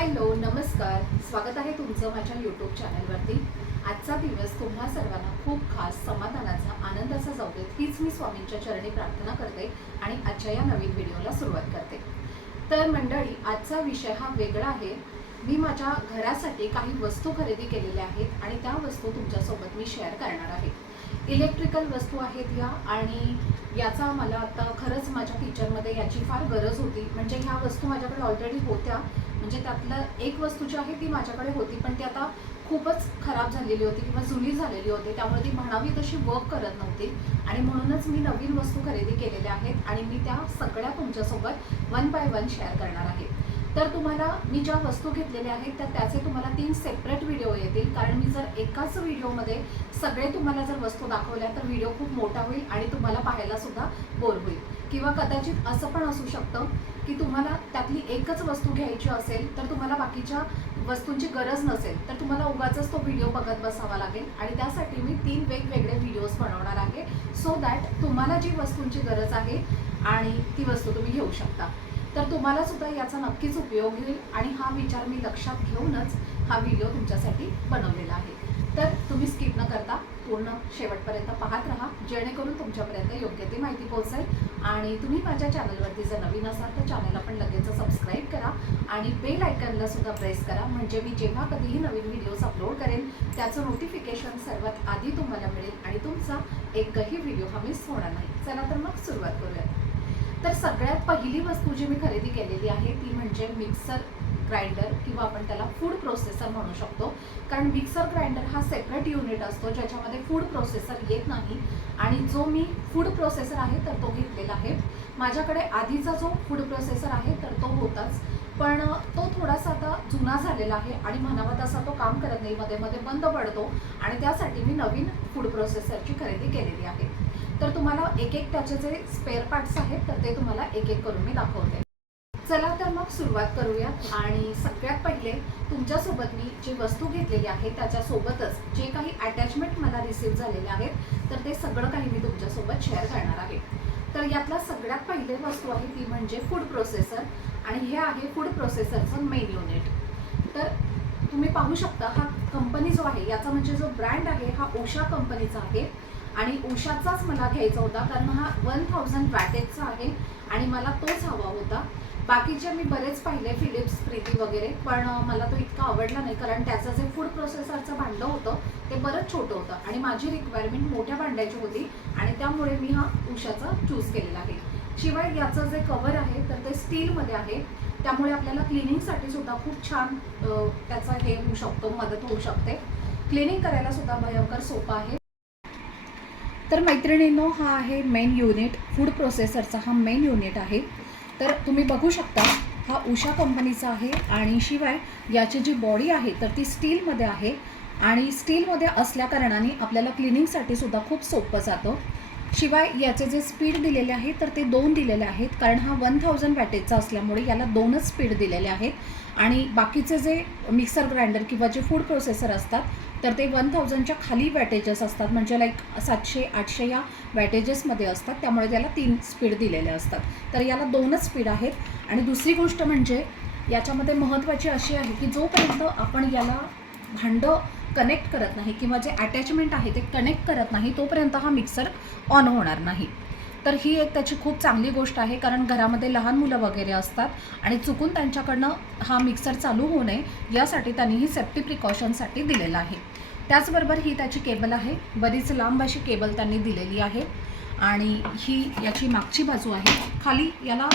Hello नमस्कार, स्वागत आहे तुमचं माझ्या यूट्यूब चॅनलवरती। आजचा दिवस तुम्हा सर्वांना खूप खास समाधानाचा आनंदाचा जाऊ देत हीच मी स्वामींच्या चरणी प्रार्थना करते आणि आजच्या या नवीन व्हिडिओला सुरुवात करते। तर मंडळी, आजचा विषय हा वेगळा आहे। मी माझ्या घरासाठी काही वस्तू खरेदी केलेल्या आहेत आणि त्या वस्तू तुमच्यासोबत मी शेअर करणार आहे। इलेक्ट्रिकल वस्तू आहेत या, आणि याचा मला आता खरंच माझ्या किचनमध्ये याची फार गरज होती। म्हणजे ह्या वस्तू माझ्याकडे ऑलरेडी होत्या, म्हणजे त्यातलं एक वस्तू जी आहे ती माझ्याकडे होती, पण ती आता खूपच खराब झालेली होती किंवा जुनी झालेली होती, त्यामुळे ती म्हणावी तशी वर्क करत नव्हती आणि म्हणूनच मी नवीन वस्तू खरेदी केलेल्या आहेत आणि मी त्या सगळ्या तुमच्यासोबत वन बाय वन शेअर करणार आहे। तर तुम्हाला मी ज्या वस्तू घेतलेल्या आहेत त्याचे तुम्हाला 3 सेपरेट व्हिडिओ येतील, कारण मी जर एकाच व्हिडिओमध्ये सगळे तुम्हाला जर वस्तू दाखवल्या तर व्हिडिओ खूप मोठा होईल आणि तुम्हाला पाहायला सुद्धा बोर होईल। किंवा कदाचित असं पण असू शकतं की तुम्हाला त्यातली एकच वस्तू घ्यायची असेल तर तुम्हाला बाकीच्या वस्तूंची गरज नसेल, तर तुम्हाला उगाचच तो व्हिडिओ बघत बसावा लागेल आणि त्यासाठी मी 3 वेगवेगळे व्हिडिओज बनवणार आहे, सो दॅट तुम्हाला जी वस्तूंची गरज आहे आणि ती वस्तू तुम्ही घेऊ शकता। तर तुम्हाला सुद्धा याचा नक्कीच उपयोग होईल आणि हा विचार मी लक्षात घेऊनच हा व्हिडिओ तुमच्यासाठी बनवलेला आहे। तर तुम्ही स्किप न करता पूर्ण शेवटपर्यंत पाहत राहा, जेणेकरून तुमच्यापर्यंत योग्य ती माहिती पोहोचेल। आणि तुम्ही माझ्या चॅनलवरती जर नवीन असाल तर चॅनलला पण लगेच सबस्क्राईब करा आणि बेल आयकॉनला सुद्धा प्रेस करा, म्हणजे मी जेव्हा कधीही नवीन व्हिडिओज अपलोड करेन त्याचं नोटिफिकेशन सर्वात आधी तुम्हाला मिळेल आणि तुमचा एकही व्हिडिओ हा मिस होणार नाही। चला तर मग सुरुवात करूया। तर सगळ्यात पहिली वस्तू जी मी खरेदी केलेली आहे ती म्हणजे मिक्सर ग्राइंडर, किंवा आपण त्याला फूड प्रोसेसर म्हणू शकतो, कारण मिक्सर ग्राइंडर हा सेपरेट युनिट असतो ज्याच्यामध्ये फूड प्रोसेसर येत नाही। आणि जो मी फूड प्रोसेसर आहे तर तो घेतलेला आहे। माझ्याकडे आधीचा जो फूड प्रोसेसर आहे तर तो होताच, पण तो थोडासा आता जुना झालेला आहे आणि म्हणावा तसा तो काम करत नाही, मध्ये मध्ये बंद पडतो, आणि त्यासाठी मी नवीन फूड प्रोसेसरची खरेदी केलेली आहे। तर तुम्हाला एक एक त्याचे जे स्पेअर पार्ट्स आहेत तर ते तुम्हाला एक एक करून मी दाखवते। चला तर मग सुरुवात करूया। आणि सगळ्यात पहिले तुमच्यासोबत मी जी वस्तू घेतलेली आहे त्याच्यासोबतच जे काही अटॅचमेंट मला रिसीव्ह झालेले आहेत तर ते सगळं काही मी तुमच्यासोबत शेअर करणार आहे। तर यातला सगळ्यात पहिले वस्तू आहे ती म्हणजे फूड प्रोसेसर, आणि हे आहे फूड प्रोसेसरचं मेन युनिट। तर तुम्ही पाहू शकता हा कंपनी जो आहे याचा म्हणजे जो ब्रँड आहे हा उषा कंपनीचा आहे, आणि उषाचाच मला घ्यायचा होता कारण हा 1000 वॅटेजचा आहे आणि मला तोच हवा होता। बाकीचे मी बरेच पाहिले, फिलिप्स, प्रीती वगैरे, पण मला तो इतका आवडला नाही कारण त्याचं जे फूड प्रोसेसरचं भांडं होतं ते बरंच छोटं होतं आणि माझी रिक्वायरमेंट मोठ्या भांड्याची होती आणि त्यामुळे मी हा उषाचा चूज केलेला आहे। शिवाय याचं जे कवर आहे तर ते स्टीलमध्ये आहे, त्यामुळे आपल्याला क्लिनिंगसाठी सुद्धा खूप छान त्याचा हे होऊ शकतो, मदत होऊ शकते। क्लिनिंग करायला सुद्धा भयंकर सोपं आहे। तर मैत्रिणींनो, हा आहे मेन युनिट, फूड प्रोसेसरचा हा मेन युनिट आहे। तर तुम्ही बघू शकता हा उषा कंपनीचा आहे, आणि शिवाय याची जी बॉडी आहे तर ती स्टीलमध्ये आहे, आणि स्टीलमध्ये असल्याकारणाने आपल्याला क्लिनिंगसाठी सुद्धा खूप सोपं जातं। शिवाय याचे जे स्पीड दिलेले आहे तर ते 2 दिलेले आहेत, कारण हा 1000 वॅटेजचा असल्यामुळे याला 2च स्पीड दिलेले आहेत। आणि बाकीचे जे मिक्सर ग्राइंडर किंवा जे फूड प्रोसेसर असतात तर ते 1000च्या खाली वॅटेजेस असतात, म्हणजे लाईक 700-800 या वॅटेजेसमध्ये असतात, त्यामुळे त्याला 3 स्पीड दिलेले असतात। तर याला 2च स्पीड आहेत। आणि दुसरी गोष्ट म्हणजे याच्यामध्ये महत्त्वाची अशी आहे की जोपर्यंत आपण याला भांडं कनेक्ट करत नाही किंवा जे अटॅचमेंट आहे ते कनेक्ट करत नाही तोपर्यंत हा मिक्सर ऑन होणार नाही। तर ही एक त्याची खूप चांगली गोष्ट आहे, कारण घरामध्ये लहान मुलं वगैरे असतात आणि चुकून त्यांच्याकडनं हा मिक्सर चालू होऊ नये यासाठी त्यांनी ही सेफ्टी प्रिकॉशनसाठी दिलेलं आहे। त्याचबरोबर ही त्याची केबल आहे, बरीच लांब अशी केबल त्यांनी दिलेली आहे, आणि ही याची मागची बाजू आहे। खाली याला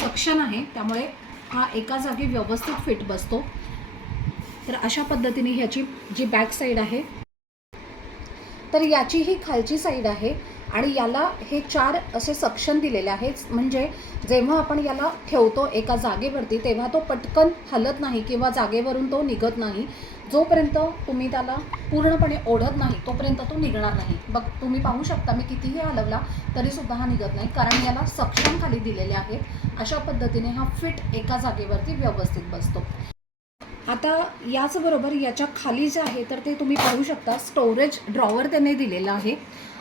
सक्शन आहे, त्यामुळे हा एका जागी व्यवस्थित फिट बसतो। तर अशा पद्धतीने ह्याची जी बॅक साईड आहे तर याची ही खालची साईड आहे, आणि याला हे 4 असे सक्शन दिलेले आहेत, म्हणजे जेव्हा आपण याला ठेवतो एका जागेवरती तेव्हा तो पटकन हलत नाही किंवा जागेवरून तो निघत नाही। जोपर्यंत तुम्ही त्याला पूर्णपणे ओढत नाही तोपर्यंत तो निघणार नाही। बघ, तुम्ही पाहू शकता मी कितीही हलवला तरीसुद्धा हा निघत नाही, कारण याला सक्शन खाली दिलेले आहेत। अशा पद्धतीने हा फिट एका जागेवरती व्यवस्थित बसतो। आता याचबरोबर याच्या खाली जे आहे तर ते तुम्ही पाहू शकता स्टोरेज ड्रॉवर त्याने दिलेलं आहे,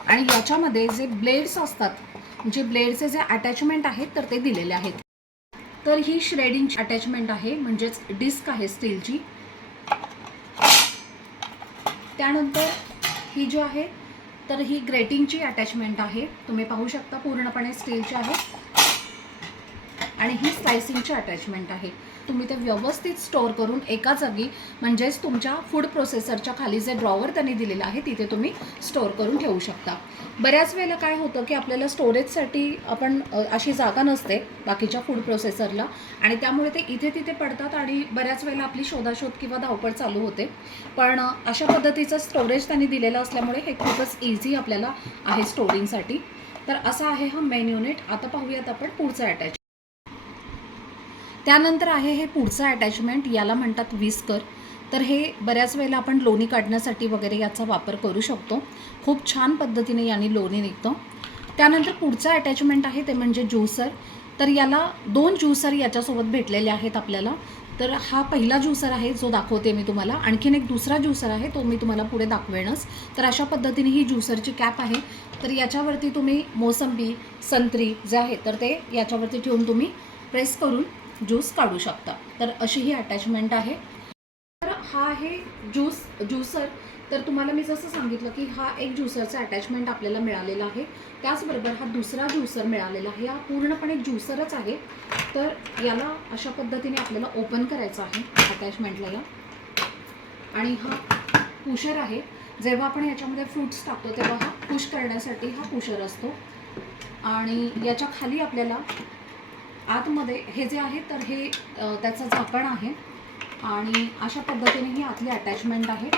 आणि याच्यामध्ये जे ब्लेड्स असतात, जे ब्लेडचे जे अटॅचमेंट आहेत तर ते दिलेले आहेत। तर ही श्रेडिंगची अटॅचमेंट आहे, म्हणजेच डिस्क आहे स्टीलची. त्यानंतर ही जी आहे तर ही ग्रेटिंगची अटॅचमेंट आहे. तुम्ही पाहू शकता पूर्णपणे स्टीलची आहे. आणि ही स्लायसिंगची अटॅचमेंट आहे. तुम्ही ते व्यवस्थित स्टोअर करून एका जागी, म्हणजेच तुमच्या फूड प्रोसेसरच्या खाली जे ड्रॉवर त्यांनी दिलेलं आहे तिथे तुम्ही स्टोअर करून ठेवू शकता. बऱ्याच वेळेला काय होतं की आपल्याला स्टोरेजसाठी आपण अशी जागा नसते बाकीच्या फूड प्रोसेसरला, आणि त्यामुळे ते इथे तिथे पडतात आणि बऱ्याच वेळेला आपली शोधाशोध किंवा धावपळ चालू होते. पण अशा पद्धतीचं स्टोरेज त्यांनी दिलेलं असल्यामुळे हे खूपच इझी आपल्याला आहे स्टोरिंगसाठी. तर असा आहे हा मेन युनिट. आता पाहूयात आपण पुढचं अटॅच. त्यानंतर आहे हे पुढचं अटॅचमेंट, याला म्हणतात विस्कर. तर हे बऱ्याच वेळेला आपण लोणी काढण्यासाठी वगैरे याचा वापर करू शकतो. खूप छान पद्धतीने याने लोणी निघतं. त्यानंतर पुढचं अटॅचमेंट आहे ते म्हणजे ज्यूसर. तर याला 2 ज्यूसर याच्यासोबत भेटलेले आहेत आपल्याला. तर हा पहिला ज्यूसर आहे जो दाखवते मी तुम्हाला. आणखीन एक दुसरा ज्यूसर आहे तो मी तुम्हाला पुढे दाखवेनच. तर अशा पद्धतीने ही ज्यूसरची कॅप आहे. तर याच्यावरती तुम्ही मोसंबी, संत्री जे आहे तर ते याच्यावरती ठेवून तुम्ही प्रेस करून ज्यूस काढू शकता. तर अशी ही अटॅचमेंट आहे. तर हा आहे ज्यूसर. तर तुम्हाला मी जसं सांगितलं की हा एक ज्यूसरचा अटॅचमेंट आपल्याला मिळालेला आहे. त्याचबरोबर हा दुसरा ज्यूसर मिळालेला आहे. हा पूर्णपणे ज्यूसरच आहे. तर याला अशा पद्धतीने आपल्याला ओपन करायचं आहे अटॅचमेंटला या. आणि हा पुशर आहे. जेव्हा आपण याच्यामध्ये फ्रूट्स टाकतो तेव्हा हा पुश करण्यासाठी हा पुशर असतो. आणि याच्या खाली आपल्याला आतमध्ये हे जे आहे तर हे त्याचं झाकण आहे. आणि अशा पद्धतीने ही आतली अटॅचमेंट आहे.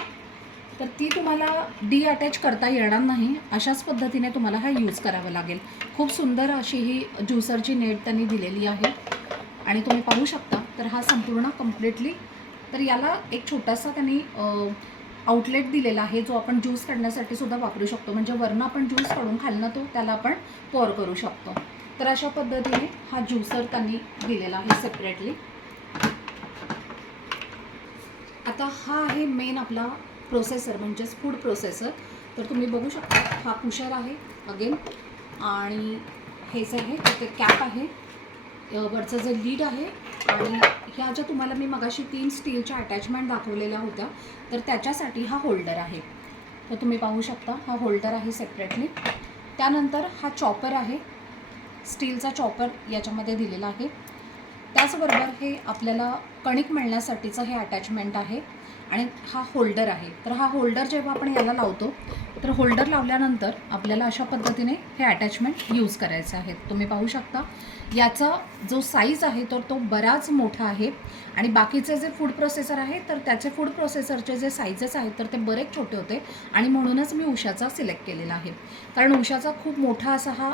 तर ती तुम्हाला डिअटॅच करता येणार नाही. अशाच पद्धतीने तुम्हाला हा यूज करावा लागेल. खूप सुंदर अशी ही ज्यूसरची नेट त्यांनी दिलेली आहे. आणि तुम्ही पाहू शकता तर हा संपूर्ण कम्प्लिटली. तर याला एक छोटासा त्यांनी आउटलेट दिलेला आहे जो आपण ज्यूस काढण्यासाठी सुद्धा वापरू शकतो. म्हणजे वरनं आपण ज्यूस काढून खालनं तो त्याला आपण पोर करू शकतो. तर अशा पद्धतीने हा ज्यूसर त्यांनी दिलेला आहे सेपरेटली. आता हा आहे मेन आपला प्रोसेसर, म्हणजेच फूड प्रोसेसर. तर तुम्ही बघू शकता हा पुशर आहे अगेन. आणि हे जे आहे ते कॅप आहे, वरचं जे लीड आहे. आणि ह्या ज्या तुम्हाला मी मगाशी 3 स्टीलच्या अटॅचमेंट दाखवलेल्या होत्या तर त्याच्यासाठी हा होल्डर आहे. तर तुम्ही पाहू शकता हा होल्डर आहे सेपरेटली. त्यानंतर हा चॉपर आहे, स्टीलचा चॉपर याच्यामध्ये दिलेला आहे. त्याचबरोबर हे आपल्याला कणिक मळण्यासाठीचं हे अटॅचमेंट आहे. आणि हा होल्डर आहे. तर हा होल्डर जेव्हा आपण याला लावतो तर होल्डर लावल्यानंतर आपल्याला अशा पद्धतीने हे अटॅचमेंट यूज करायचे आहेत. तुम्ही पाहू शकता याचा जो साईज आहे तर तो बराच मोठा आहे. आणि बाकीचे जे फूड प्रोसेसर आहे तर त्याचे फूड प्रोसेसरचे जे साईजेस आहेत तर ते बरेच छोटे होते. आणि म्हणूनच मी उषाचा सिलेक्ट केलेला आहे. कारण उषाचा खूप मोठा असा हा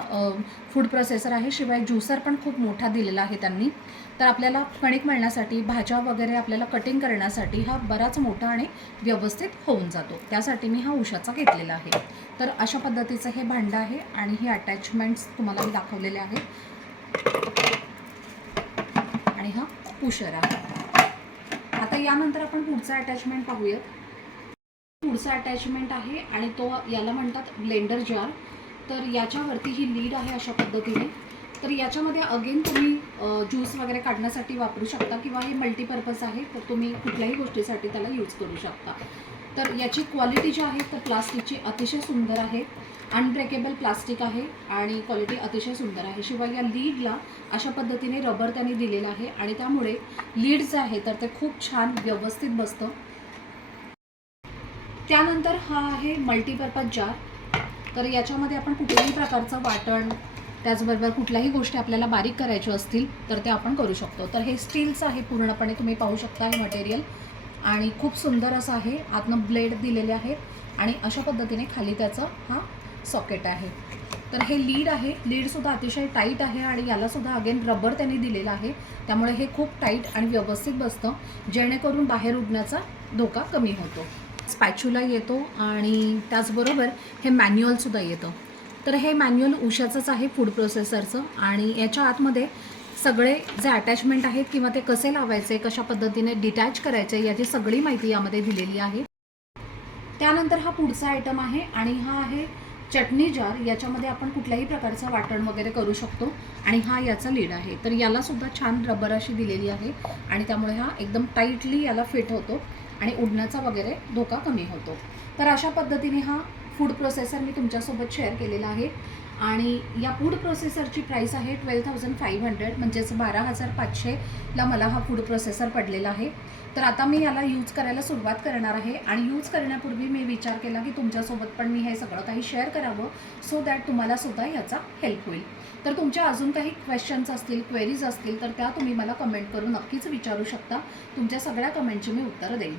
फूड प्रोसेसर आहे. शिवाय ज्यूसर पण खूप मोठा दिलेला आहे त्यांनी. तर आपल्याला कणिक मळण्यासाठी, भाज्या वगैरे आपल्याला कटिंग करण्यासाठी हा बराच मोठा आणि व्यवस्थित होऊन जातो. त्यासाठी मी हा उषाचा घेतलेला आहे. तर अशा पद्धतीचं हे भांडं आहे. आणि हे अटॅचमेंट्स तुम्हाला मी दाखवलेले आहेत. आणि हा पुशर आहे. आता यानंतर आपण पुढचा अटॅचमेंट पाहूयात. पुढचा अटॅचमेंट आहे आणि तो याला म्हणतात ब्लेंडर जार. तर याच्यावरती ही लीड आहे अशा पद्धतीने. तर याच्यामध्ये अगेन तुम्ही ज्यूस वगैरे काढण्यासाठी वापरू शकता किंवा हे मल्टीपर्पज आहे. तर तुम्ही कुठल्याही गोष्टीसाठी त्याला यूज करू शकता. तर याची क्वालिटी जी आहे तर प्लास्टिकची अतिशय सुंदर आहे. अनब्रेकेबल प्लास्टिक आहे आणि क्वालिटी अतिशय सुंदर आहे. शिवाय या लीडला अशा पद्धतीने रबर त्यांनी दिलेलं आहे आणि त्यामुळे लीड जे आहे तर ते खूप छान व्यवस्थित बसतं. त्यानंतर हा आहे मल्टीपर्पज जार. तर याच्यामध्ये आपण कुठल्याही प्रकारचं वाटण, त्याचबरोबर कुठल्याही गोष्टी आपल्याला बारीक करायच्या असतील तर ते आपण करू शकतो. तर हे स्टीलचं आहे पूर्णपणे. तुम्ही पाहू शकता हे मटेरियल. आणि खूप सुंदर असं आहे. आतनं ब्लेड दिलेले आहेत आणि अशा पद्धतीने खाली त्याचं हा सॉकेट आहे. तर हे लीड आहे. लीडसुद्धा अतिशय टाईट आहे आणि यालासुद्धा अगेन रबर त्यांनी दिलेलं आहे. त्यामुळे हे खूप टाईट आणि व्यवस्थित बसतं, जेणेकरून बाहेर उडण्याचा धोका कमी होतो. स्पॅच्युला येतो आणि त्याचबरोबर हे मॅन्युअलसुद्धा येतं. तर हे मॅन्युअल उषाचंच आहे फूड प्रोसेसरचं. आणि याच्या आतमध्ये सगळे जे अटॅचमेंट आहेत किंवा ते कसे लावायचे, कशा पद्धतीने डिटॅच करायचे याची सगळी माहिती यामध्ये दिलेली आहे. त्यानंतर हा पुढचा आयटम आहे आणि हा आहे चटणी जार, याच्यामध्ये आपण कुठल्याही प्रकारचं वाटण वगैरे करू शकतो. आणि हा याचा लीड आहे, तर याला सुद्धा छान रबर अशी दिलेली आहे आणि त्यामुळे हा एकदम टाईटली याला फिट होतो आणि उडण्याचा वगैरे धोका कमी होतो. तर अशा पद्धतीने हा फूड प्रोसेसर मी तुमच्यासोबत शेअर केलेला आहे. आणि या फूड प्रोसेसरची प्राईस आहे 12,500, म्हणजेच 12,500ला मला हा फूड प्रोसेसर पडलेला आहे. तर आता मी याला यूज करायला सुरुवात करणार आहे आणि यूज करण्यापूर्वी मी विचार केला की तुमच्यासोबत पण मी हे सगळं काही शेअर करावं, सो दॅट तुम्हालासुद्धा याचा हेल्प होईल. तर तुमच्या अजून काही क्वेश्चन्स असतील, क्वेरीज असतील, तर त्या तुम्ही मला कमेंट करून नक्कीच विचारू शकता. तुमच्या सगळ्या कमेंटची मी उत्तरं देईन.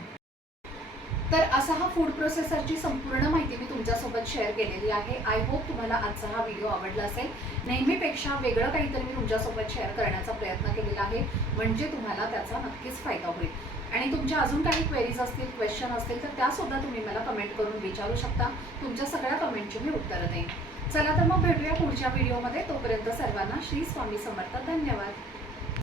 तर असा हा फूड प्रोसेसरची संपूर्ण माहिती मी तुमच्यासोबत शेअर केलेली आहे. आय होप तुम्हाला आजचा हा व्हिडिओ आवडला असेल. नेहमीपेक्षा वेगळं काहीतरी मी तुमच्यासोबत शेअर करण्याचा प्रयत्न केलेला आहे, म्हणजे तुम्हाला त्याचा नक्कीच फायदा होईल. आणि तुमच्या अजून काही क्वेरीज असतील, क्वेश्चन असतील, तर त्यासुद्धा तुम्ही मला कमेंट करून विचारू शकता. तुमच्या सगळ्या कमेंटची मी उत्तरं देईन. चला तर मग भेटूया पुढच्या व्हिडिओमध्ये. तोपर्यंत सर्वांना श्री स्वामी समर्थ. धन्यवाद.